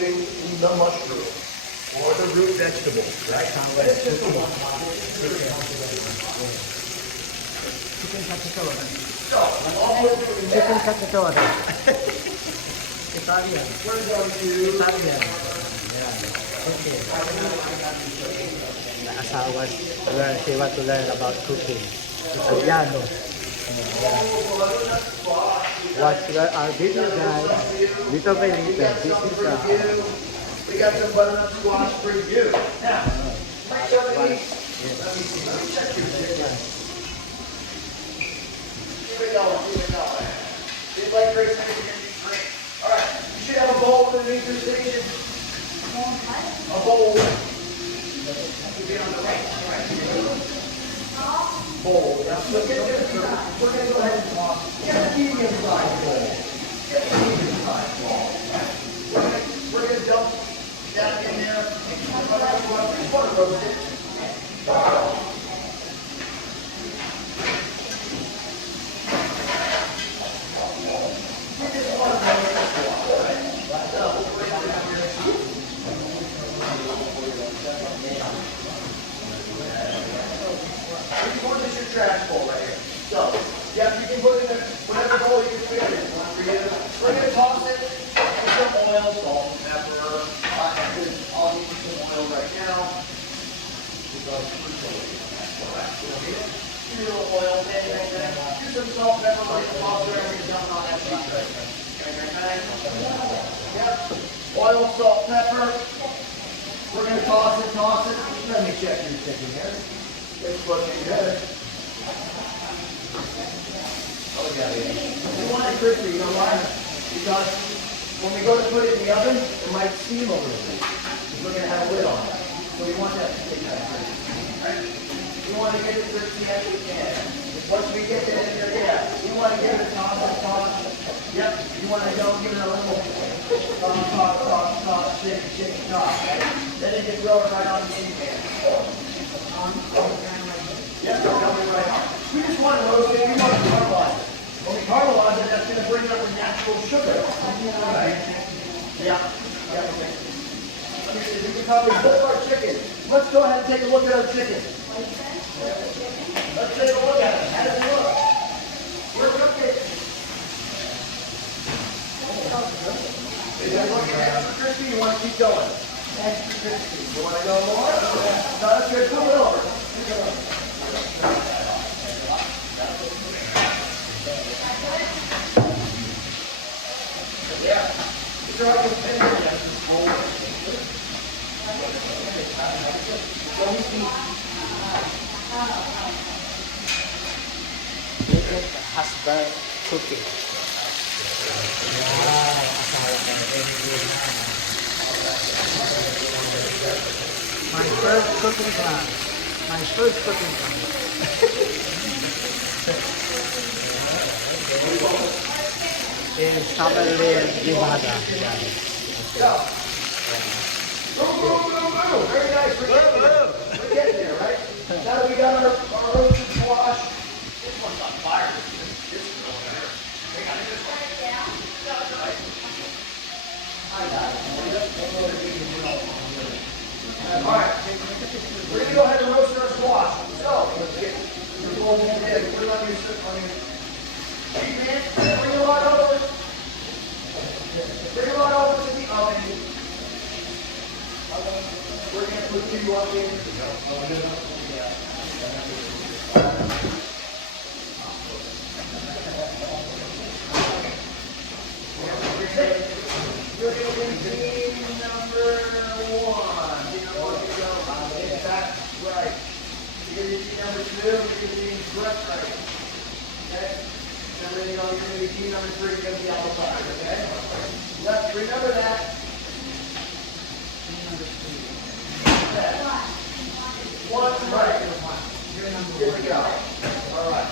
foraging the mushroom or the root vegetable, right? It's just a one. Chicken cacciatore. So, all we're doing Chicken now, cacciatore. Italian. we're going to Italian. Okay. The asawa, she want to learn about cooking. Italiano. Watch our video, guys. Little by little. This is we got some butternut squash for you. Now, make some of these. Let me see. Let me check your chicken. Keep it going. Keep it going. Seems like great things can be great. All right. You should have a bowl underneath your station. A bowl. Should be on the right. Bowl. Now, we're going to go ahead and get a medium-sized bowl. Get a medium-sized bowl. We're going to dump that in there. We want to roast it. We just want to roast it for a while, right? So, we'll put it down here. This is your trash bowl right here. So, yeah, you can put it in whatever bowl you can fit it in. We're going to toss it in some oil, salt, and pepper. I'll need some oil right now. Use a little oil, use some salt, pepper, like the lobster, and we're dumping on that sheet right there. Yep. Oil, salt, pepper. We're going to toss it. Let me check your chicken here. It's looking good. Oh, yeah. We want it crispy, you know why? Because when we go to put it in the oven, it might steam a little bit. We're going to have a lid on it. So we want that to stay kind of crispy. Right? We want to get it crispy as we can. Once we get that in there, yeah, you want to give it a toss. Yep, you want to go give it a little toss, shake, toss. Right? Then it can throw it right on the steam pan. Yep, right on. We just want to roast it. We want to caramelize it. When we caramelize it, that's going to bring up the natural sugar. Right? Yeah. Okay. Let me see. We can probably flip our chicken. Let's go ahead and take a look at our chicken. Let's take a look at it. How does it look? We're cooking. Is that looking extra crispy? You want to keep going? Extra crispy. You want to go more? No, that's good. Flip it over. Yeah. These are like a finger. husband cooking. My first cooking class. In Sabalin, Nevada. Very nice. We're getting there, right? Now that we got our roasted squash, this one's on fire. This is over there. They got this one. I got it. All right. We're going to go ahead and roast our squash. So, let's get it. Put it on your sheet pan. Bring it on over. Bring it on over to the oven. We're going to put you up in. You're going to be team number 1. In fact, right. You're going to be team number 2. You're going to be correct right. Okay? You're going to be team number 3. You're going to be on the side. Okay? Remember that. One, right. Here we go. All right.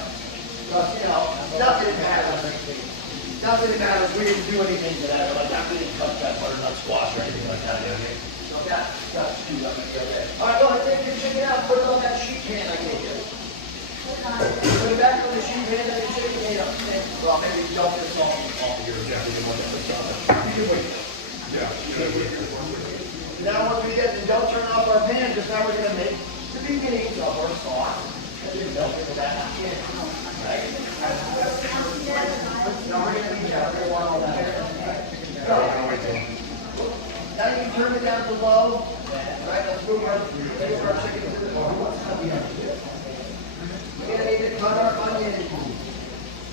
Because, you know, nothing matters. Nothing matters. We didn't do anything to that. Like, I didn't cut that butternut squash or anything like that. So that's stewed up. Okay. All right, go ahead. Take your chicken out. Put it on that sheet pan I gave you. Put it back on the sheet pan that you chicken ate up. Well, maybe dump this off here. Yeah. You can wait. Yeah. Now once we get the don't turn off our pan, just now we're going to make the beginnings of our sauce. And then melt into that. Right? Now we're going to leave that for all that. Now you can turn it down to low. Right, let's move our chicken to the bottom. We're going to need to cut our onion.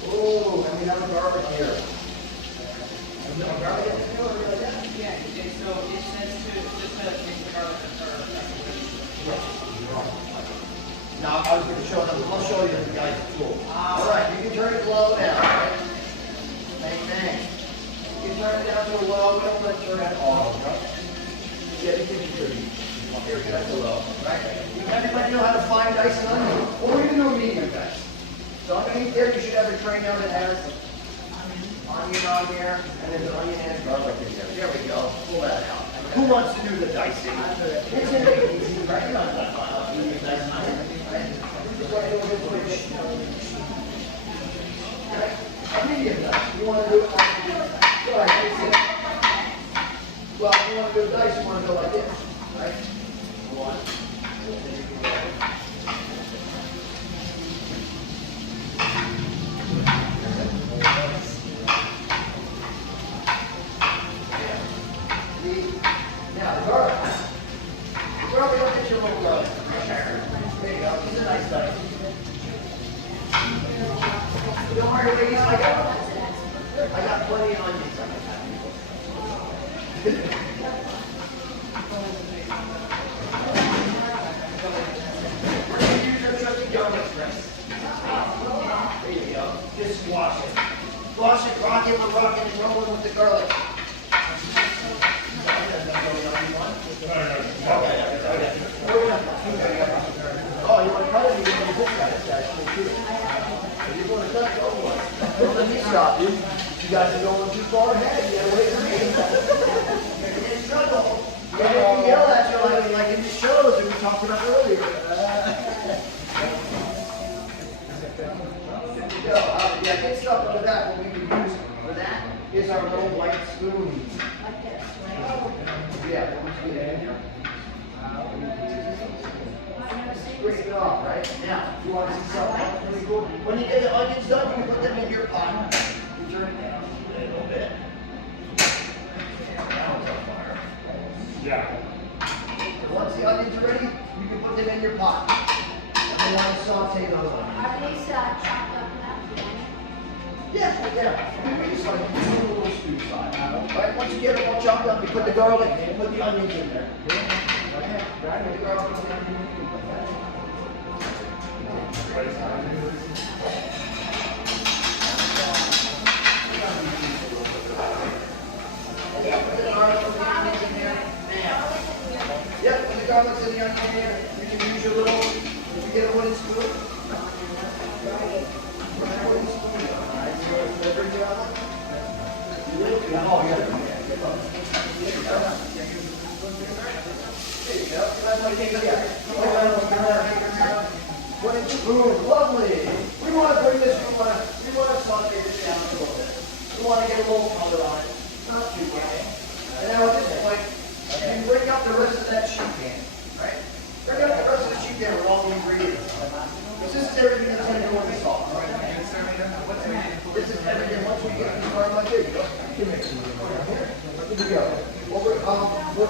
Oh, and we have a garlic here. You know garlic in this too, or like that? Yeah, so it says to just make the garlic Now, I was going to show them, I'll show you the guy's tool. All right, you can turn it low now, right? Bang, bang. You can turn it down to a low, we don't let it turn it off. Yeah, you can do it. Here, that's a low, right? Everybody know how to fine dice an onion? Or even know medium dice. So underneath there, you should have a tray now that has onion on here, and then the onion and garlic in there. There we go. Pull that out. Who wants to do the dicing? It's really easy, right? You don't have to do the dicing, right? Just want to do a good push. Okay? A medium dice. You want to do it like this. Go ahead. Well, if you want to do a dice, you want to go like this, right? One. Now, the garlic. The garlic, don't get your little garlic. There you go. It's a nice dice. Don't worry, ladies. I got plenty of onions. We're going to use our turkey garlic dress. There you go. Just squash it. Squash it, rock it, we're rocking and rolling with the garlic. Oh, you want to cut it? You can use this guy. Actually, too. If you want to cut it, go for it. Don't let me stop you. You guys are going too far ahead. You gotta wait for me. You're in trouble. You gotta yell at you like in the shows that we talked about earlier. Yeah, get stuff under that. What we can use for that is our little white spoon. Yeah, we'll just get it in here. Scrape it off, right? Now, you want to see something really cool? When you get the onions done, you can put them in your pot. You turn it down a little bit. Now it's on fire. Yeah. Once the onions are ready, you can put them in your pot. And you want to saute those onions. Are these chopped up now? Yeah. We just like a little stew side. Right? Once you get it all chopped up, you put the garlic and put the onions in there. Right? Put the garlic and the onions in there. Yep, when the garlic's in the onion here, you can use your little, if you get a wooden spoon. Oh, yeah. There you go. That's what I think of Wooden spoon, lovely. We want to bring this, we want to saute this down a little bit. We want to get a little color on it. Not too much. And now at this point, you can bring up the rest of that sheet pan, right? Bring up the rest of the sheet pan with all the ingredients. This is everything that's going to go in the sauce. This is everything. Once we get this part like this, here we go.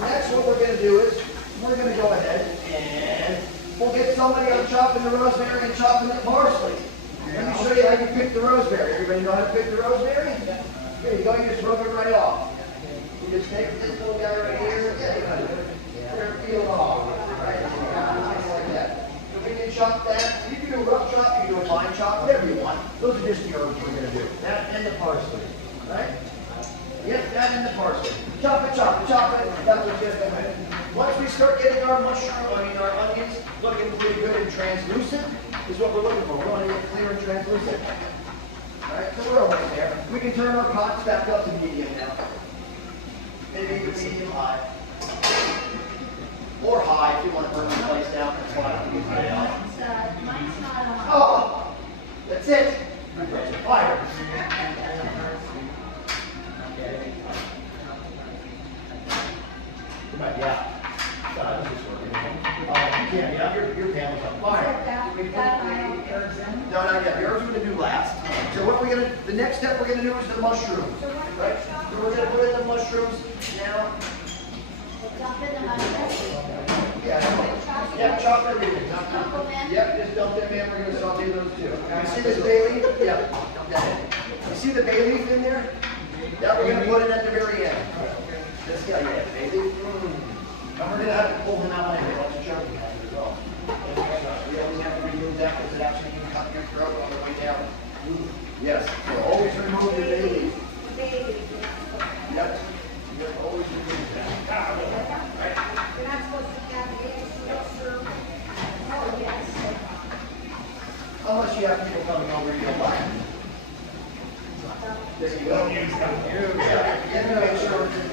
Next, what we're going to do is we're going to go ahead and we'll get somebody on chopping the rosemary and chopping the parsley. Let me show you how you pick the rosemary. Everybody know how to pick the rosemary? Here you go. You just rub it right off. You just take this little guy right here. Peel it off. Right? Like that. So we can chop that. You can do a rough chop. You can do a fine chop. Whatever you want. Those are just the herbs we're going to do. That and the parsley. Right? Yep, that and the parsley. Chop it, chop it, chop it. That's what's going to happen. Once we start getting our our onions looking pretty good and translucent, is what we're looking for. We want to get clear and translucent. Alright, so we're almost there. We can turn our pots back up to medium now. Maybe medium high. Or high if you want to burn the place down. That's why I think it's high. Mine's not on. Oh! That's it! Fire! Yeah. Yeah, your panel's up. Fine. No, not yet. Yours we're gonna do last. So what we're gonna, the next step we're gonna do is the mushrooms, right? So we're gonna put in the mushrooms now. Dump in the mushroom. Yeah, chop everything. Dump them in. Yep, just dump them in. We're gonna saute those too. You see this bay leaf? Yep, dump that in. You see the bay leaf in there? That we're gonna put in at the very end. This guy, yeah, bay leaf. And we're gonna have to pull him out anyway. That's a joking as well. We always have to remove that because it actually can cut your throat on the way down. Yes, so always remove the bay leaf. Yep. You gotta always remove that. Right? You're not supposed to have the mushroom. Oh, yes. Unless you have people coming over and you'll buy them. There you go. Yeah, make sure it's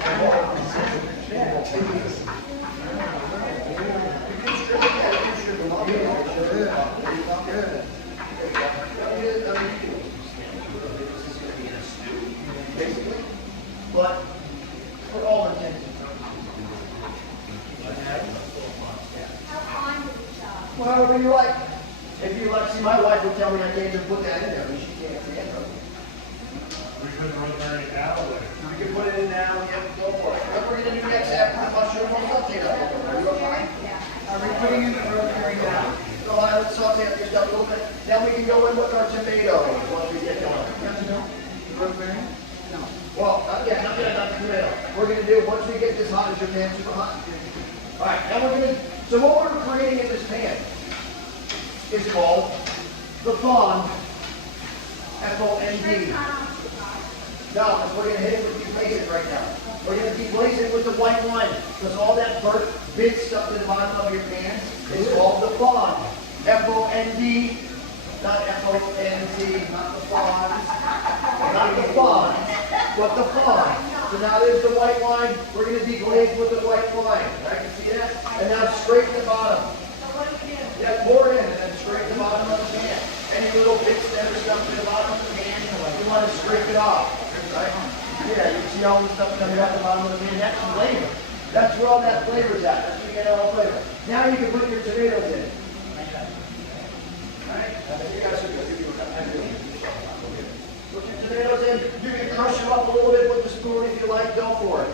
basically, but for all intents and purposes. How fine do you chop? Well, however you like. If you like, see, my wife would tell me I can't even put that in there, but she can't stand it. We couldn't run very now. We can put it in now, yep, go for it. What we're gonna do next after the mushroom, we'll saute it up. Are you okay? Are we putting in the rosemary now? So I would saute up your stuff a little bit. Then we can go in with our tomatoes once we get going. Rosemary? No. Well, not yet, not yet, not the tomato. We're gonna do, once we get this hot, is your pan super hot? All right, now we're gonna, so what we're creating in this pan is called the fond, F-O-N-D. No, because we're gonna hit it with deglaze it right now. We're gonna deglaze it with the white wine, because all that burnt big stuff in the bottom of your pan is called the fond, F-O-N-D, not F-O-N-Z, not the fond, not the fond, but the fond. So now there's the white wine. We're gonna deglaze with the white wine. Right? You see that? And now scrape the bottom. Yeah, pour it in and then scrape the bottom of the pan. Any little bits that are stuck to the bottom of the pan, you want to scrape it off. Right? Yeah, you see all the stuff coming out the bottom of the pan. That's flavor. That's where all that flavor's at. That's where you get all flavor. Now you can put your tomatoes in. Alright? You guys are good. Put your tomatoes in. You can crush them up a little bit with the spoon if you like. Go for it.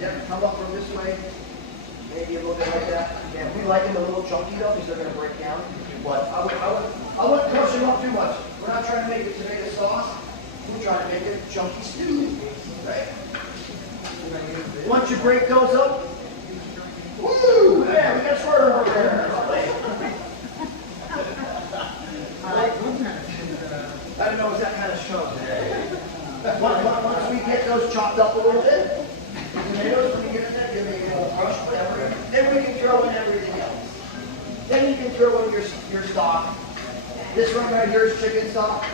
Yeah, come up from this way. Maybe a little bit like that. Yeah, we like them a little chunky though, because they're going to break down. But I wouldn't crush them up too much. We're not trying to make it tomato sauce. We're trying to make it chunky stew. Right? Once you break those up, woo! Yeah, we got squirter over there. I don't know, it's that kind of show. Once we get those chopped up a little bit, the tomatoes, when you get in there, give me a little crush, whatever. Then we can throw in everything else. Then you can throw in your stock. This one right here is chicken stock.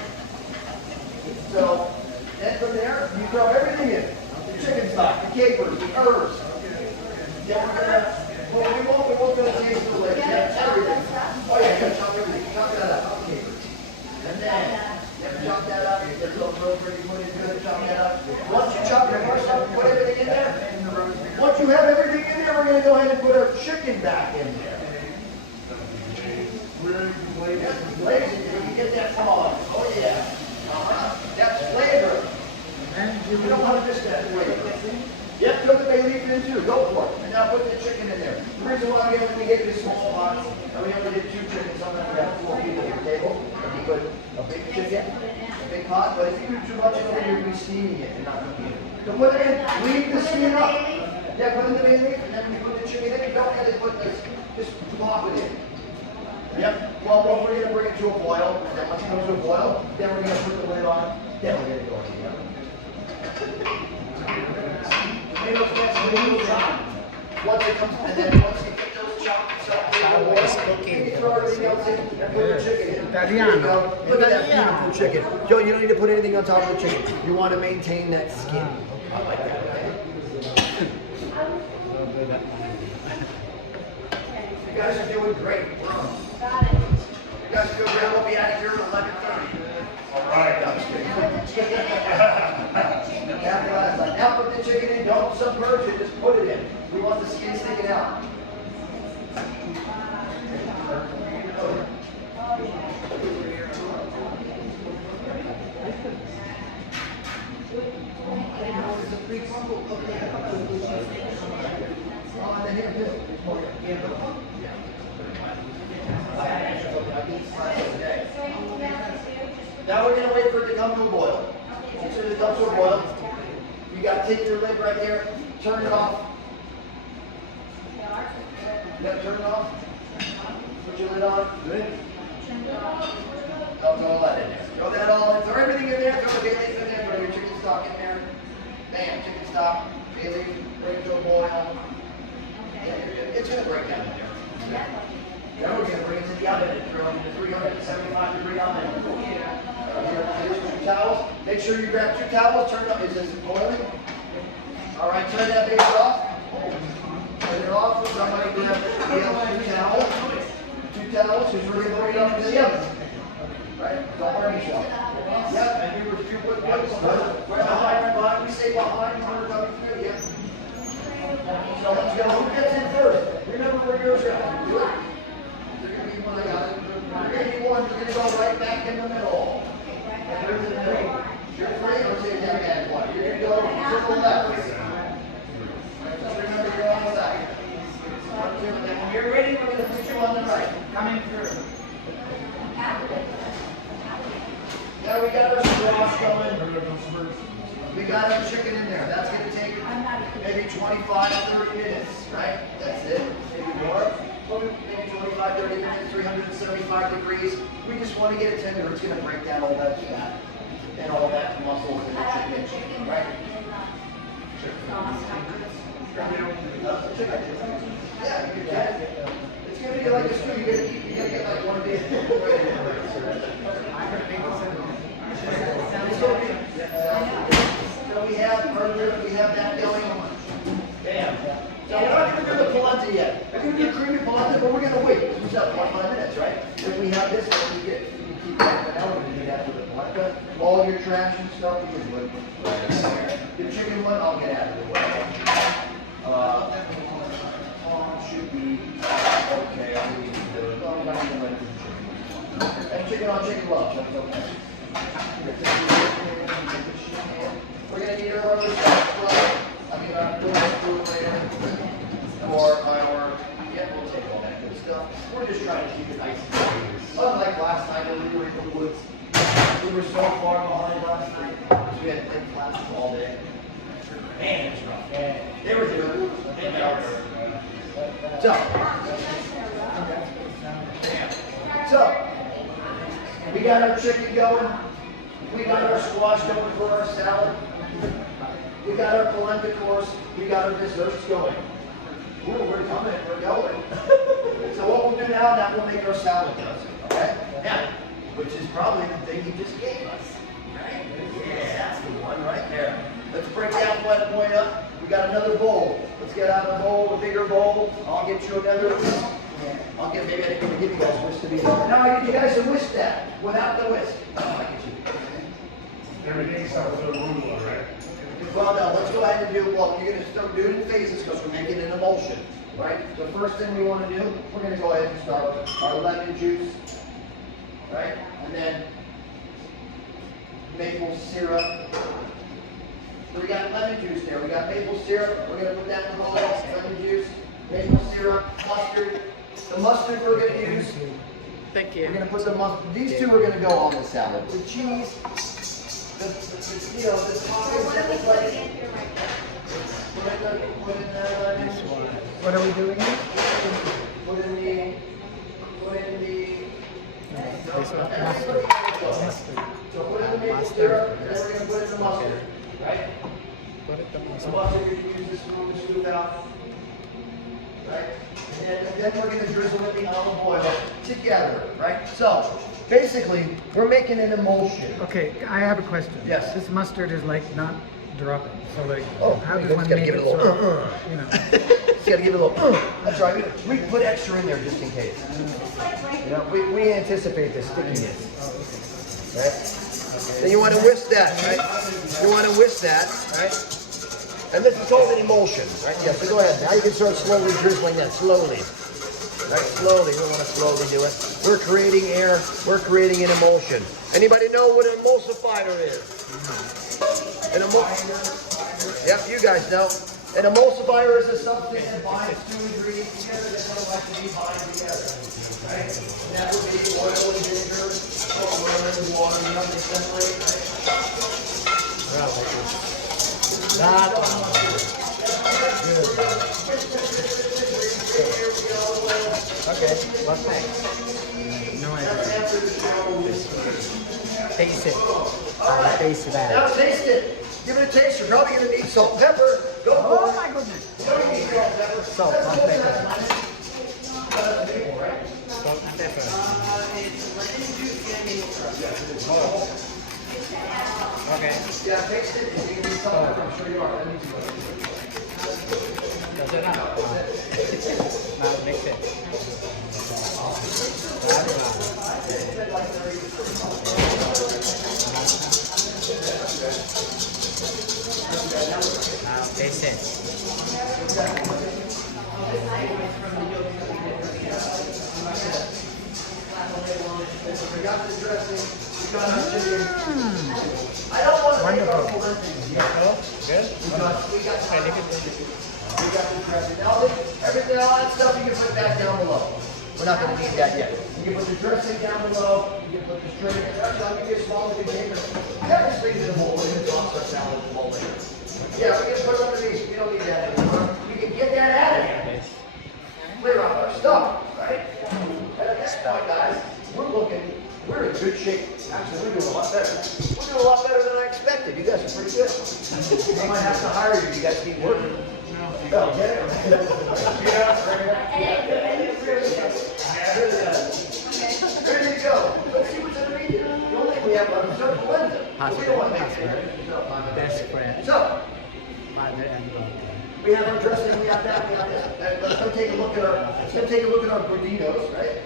So, then from there, you throw everything in. The chicken stock, the capers, the herbs. Then we're gonna, well, we won't go taste the lick. Everything. Oh yeah, you gotta chop everything. Chop that up, chop the capers. And then, you have to chop that up. There's a little rosemary, you put it good, chop that up. Once you chop your first up, put everything in there. Once you have everything in there, we're going to go ahead and put our chicken back in there. Glaze it, you can get that sauce. Oh yeah. That's flavor. You don't want to miss that flavor. Yep, put the bay leaf in too. Go for it. And now put the chicken in there. The reason why we gave you small pots, and we only did 2 chickens, sometimes we have 4 people at the table. If you put a big chicken, a big pot, but if you do too much of it, you'll be steaming it and not cooking it. So put it in, leave the steam up. Yeah, put in the bay leaf, and then when you put the chicken in, you don't have to put this, just plop it in. Yep, well, we're going to bring it to a boil, and then once it comes to a boil, then we're going to put the lid on, then we're going to go in the oven. Tomatoes get a little chopped. Once it comes, and then once you get those chopped, you throw everything else in and put the chicken in. Italiano. Look at that beautiful chicken. Joe, you don't need to put anything on top of the chicken. You want to maintain that skin. I like that. You guys are doing great. Got it. You guys go around. We'll be out of here at 11:30. All right. Now put the chicken chicken in, don't submerge it, just put it in. We want the skin sticking out. Now we're going to wait for it to come to a boil. As soon as it comes to a boil, you got to take your lid right there, turn it off. Yep, turn it off. Put your lid on. Good. Dump all that in there. Throw that all in. Throw everything in there. Throw the bay leaf in there. Throw your chicken stock in there. Bam, chicken stock. Bay leaf. Bring it to a boil. Yeah, you're good. It's going to break down in there. Now we're going to bring it to the oven and throw it in the 375-degree oven. Here's 2 towels. Make sure you grab 2 towels. Turn it up. Is this boiling? All right, turn that base off. Turn it off. Somebody grab 2 towels. 2 towels. Because we're going to bring it up into the oven. Right? Don't burn yourself. Yep. And you put right behind. We say behind. Turn it up. Yep. So let's go. Who gets in first? Remember where yours are. Do it. You're going to be one. I got it. You're going to be one. You're going to go right back in the middle. There's the middle. You're free. Or take that bad one. You're going to go to the left. Just remember you're on the side. When you're ready, we're going to put you on the right. Coming through. Now we got our squash going. We got our chicken in there. That's going to take maybe 25 to 30 minutes, right? That's it. Maybe more. Maybe 25, 30 minutes, 375 degrees. We just want to get it tender. It's going to break down all that fat and all that muscles in the chicken, right? Yeah, you can. It's going to be like a stew. You're going to get like one day. So we have that going on. Bam. So we're not going to do the polenta yet. We're going to do creamy polenta, but we're going to wait. We still have 25 minutes, right? If we have this, then we get. You can keep that. But now we're going to do that for the polenta. All your trash and stuff, you can do it. The chicken one, I'll get out of the way. Should be okay. I'm going to do it. I'm not going to let it do chicken. And chicken on chicken love. That's okay. We're going to need our other stuff. I mean, our food later. Or our, yeah, we'll take all that good stuff. We're just trying to keep it nice and easy. Unlike last time when we were in the woods. We were so far behind last night. We had like classes all day. Man, it's rough. They were doing it. So, we got our chicken going. We got our squash going for our salad. We got our polenta course. We got our desserts going. We're coming. We're going. So what we'll do now, that will make our salad dressing. Okay? Now, which is probably the thing you just gave us. Right? Yeah, that's the one right there. Let's break that point up. We got another bowl. Let's get out of the bowl, a bigger bowl. I'll get you another. Maybe I can give you guys whisk to be. Now I get you guys to whisk that without the whisk. I get you. Everything's up to the rule, right? Well, no, let's go ahead and do, well, you're going to start doing it in phases because we're making an emulsion, right? The first thing we want to do, we're going to go ahead and start with our lemon juice, right? And then maple syrup. So we got lemon juice there. We got maple syrup. We're going to put that in the bowl. Lemon juice, maple syrup, mustard. The mustard we're going to use. Thank We're going to put the mustard. These two are going to go on the salad. The cheese. The toppings that look like. What are we doing here? Put in the. Mustard. So put in the maple syrup, and then we're going to put in the mustard, right? Put it the The mustard. mustard, you can use this spoon to scoop out, right? And then we're going to drizzle it in olive oil together, right? So, basically, we're making an emulsion. Okay, I have a question. Yes. This mustard is like not dropping. So like, how does it's one gotta make give it it a little, sort of, you know? It's got to give it a little, that's right. We put extra in there just in case. You know, we anticipate the stickiness, right? Then you want to whisk that, right? You want to whisk that, right? And this is all in emulsion, right? Yeah, so go ahead. Now you can start slowly drizzling that, slowly. Right, slowly, we want to slowly do it. We're creating air, we're creating an emulsion. Anybody know what an emulsifier is? An Yep, you guys know. An emulsifier is a substance that binds two ingredients together that don't like to be bind together. Right? And that would be oil and vinegar, or oil and water, you know, essentially, right? Okay, what's next? No idea. Taste it. Taste that. Now taste it. Give it a taste. You're probably going to need salt and pepper. Go for Oh it. my goodness. You're going to need salt and pepper. Salt and pepper. Right? Salt and pepper. It's lemon juice and maple syrup. Oh. Okay. Yeah, taste it. If you need salt and pepper, I'm sure you are. That needs to go. That's enough. Now mix it. Now taste it. We got the dressing. We got our chicken. I don't want to make our full Good? We got the dressing. Now, everything, all that stuff you can put back down below. We're not going to need that yet. You can put the dressing down below. You can put the string. I'll give you a small container. Yeah, just leave it in the bowl. We can toss our salad bowl later. Yeah, we can put it underneath. We don't need that anymore. We can get that out of here. Clear out our stuff, right? At this point, guys, we're in good shape. Actually, we're doing a lot better. We're doing a lot better than I expected. You guys are pretty good. I might have to hire you. You guys keep working. No, get it? Ready to go. Let's see what's underneath here. The only thing we have left is just blender. We don't want to make it. Best friend. So, Mother and daughter. we have our dressing, we have that, we have that. Let's go take a look at our burritos, right?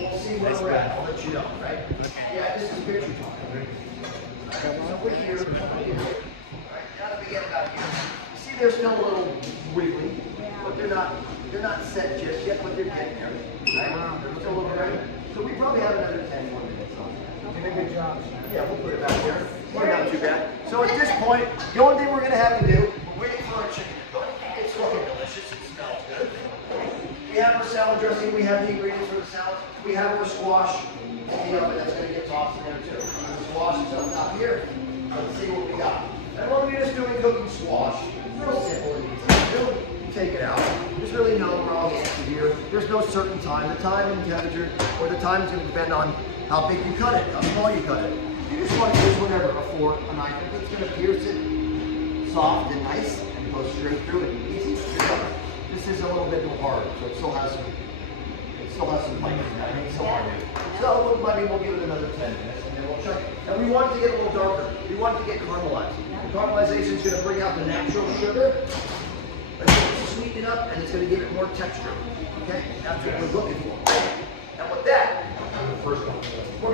We'll see where we're at. I'll let you know, right? Yeah, this is picture time. So we're here. Right, now that we get about here. See, they're still a little wiggly, but they're not set just yet, but they're getting there. Right? They're still a little ready. So we probably have another 10 more minutes on that. Did a good job. Yeah, we'll put it back there. We're not too bad. So at this point, the only thing we're going to have to do, we're waiting for our chicken to cook. It's looking delicious. It smells good. We have our salad dressing. We have the ingredients for the salad. We have our squash in the oven. That's going to get tossed in there too. The squash is up top here. Let's see what we got. And what we're just doing cooking squash. Real simple and easy. You take it out. There's really no wrong answer here. There's no certain time. The time and temperature, or the time is going to depend on how big you cut it, how small you cut it. You just want to use whatever, a fork, a knife. If it's going to pierce it soft and nice and go straight through it, easy. This is a little bit more hard, so it still has some bite. It's still hard. So we'll give it another 10 minutes and then we'll check it. And we want it to get a little darker. We want it to get caramelized. The caramelization is going to bring out the natural sugar. It's going to sweeten it up and it's going to give it more texture. Okay? That's what we're looking for. And with that, we're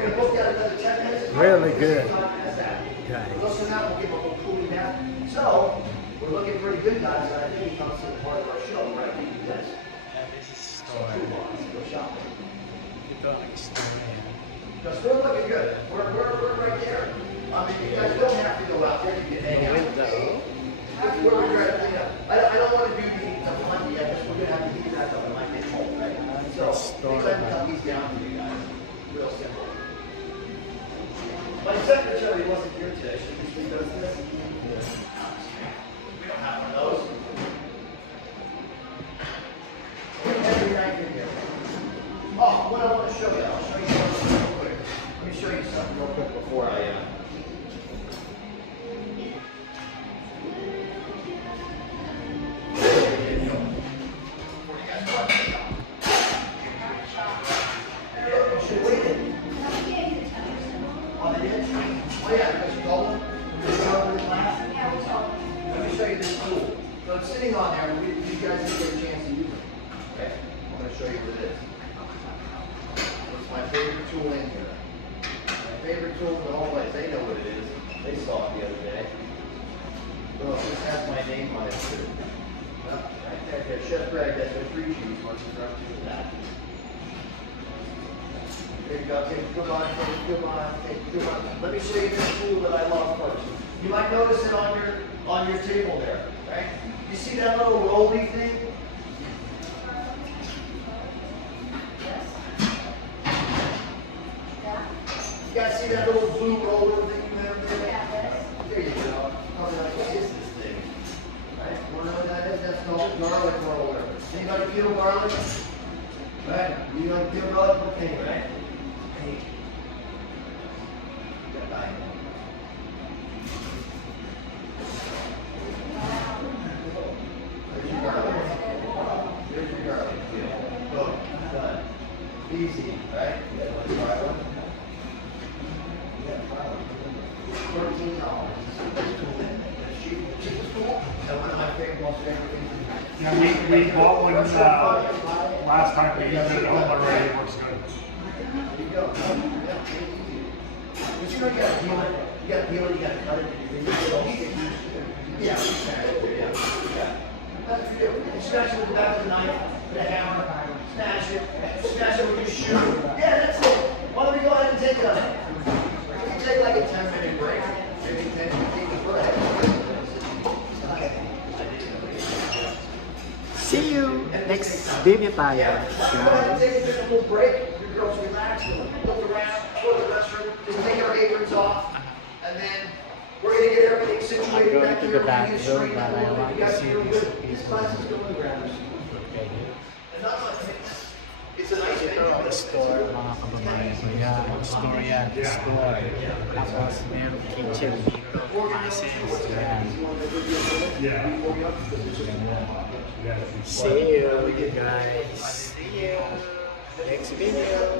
going to book that another 10 minutes. Really good. Guys. Listen out, we'll give a little cooling down. So, we're looking pretty good, guys, and I think he comes to the part of our show, right? Yes. Go shopping. Because we're looking good. We're right there. I mean, you guys don't have to go out there. You can hang out. That's where we're trying to clean up. I don't want to do the fun yet, because we're going to have to heat that up and like it home, right? So, things like cut these down for you guys. Real simple. My secretary wasn't here today. She usually does this. We don't have one of those. Every night in here. Oh, what I want to show you, I'll show you something real quick. Let me show you something real quick before I Okay, Chef Greg, that's the free cheese. Once you drop to that. There you go. Take a good line, take a good line, take a good line. Let me show you this tool that I love first. You might notice it on your table there, right? You see that little rolly thing? You guys see that little blue roller thing you have there? There you go. Probably like, what is this thing? Right? You know what that is? That's called garlic roller. Anybody peel garlic? Right? You don't peel garlic? Okay, right? Hey. Get back. There's your garlic. There's your garlic. Peel. Boom. Done. Easy, right? Let's try one. $13. Cheapest tool, and one of my most favorite things. Yeah, we bought one last time we used it at home already. It works good. There you go. Yeah, but you know you gotta peel it. You gotta peel it. You gotta cut it. Yeah. Yeah. That's what you do. You smash it with the back of the knife, with a hammer. Smash it. Smash it with your shoe. Yeah, that's it. Why don't we go ahead and take it on? We take like a 10-minute break. Maybe 10, 15 break. See you next video tayo. Yeah. Go ahead and take a little break. Your girls relax. We'll look around. Go to the restroom. Just take our aprons off. And then we're going to get everything situated I'm going back to here. the back room, but I want to see This class is going around. And not much. It's a nice Ito, store mga kababayan ko. Yan, store yan, store. Tapos meron kitchen dito, classes. Yan. Yeah. Yeah. See you guys. See you next video.